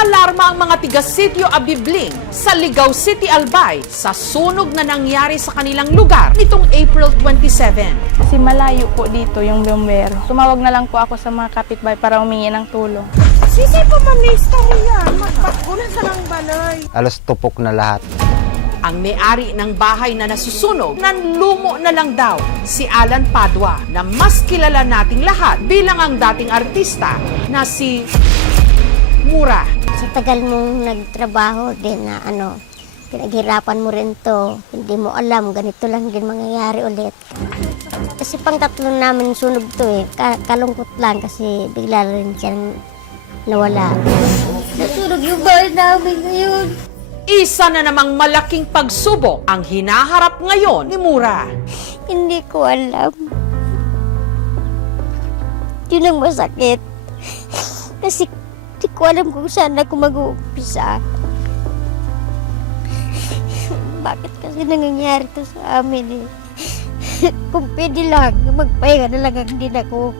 Naalarma ang mga tiga Sitio Abibling sa Ligao City, Albay sa sunog na nangyari sa kanilang lugar nitong April 27. Kasi malayo po dito yung bumbero. Tumawag na lang po ako sa mga kapitbahay para humingi ng tulong. Sisi po mamista yan. Magpagulan sa ng balay. Alas tupok na lahat. Ang may-ari ng bahay na nasusunog, nanlumo na lang daw si Alan Padua na mas kilala nating lahat bilang ang dating artista na si Mura. Sa tagal mong nagtrabaho din na pinaghirapan mo rin to, hindi mo alam, ganito lang din mangyayari ulit. Kasi pang tatlong namin sunog to kalungkot lang kasi bigla rin siyang nawala. Nasunog yung bahay namin ngayon. Isa na namang malaking pagsubok ang hinaharap ngayon ni Mura. Hindi ko alam. Yun ang masakit. Kasi hindi ko alam kung saan ako mag-uumpisa. Bakit kasi nangyayari to sa amin Kung pwede lang, magpahinga na lang ang din ako.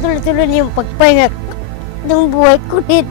Tuloy-tuloy yung pagpahinga ng buhay ko din.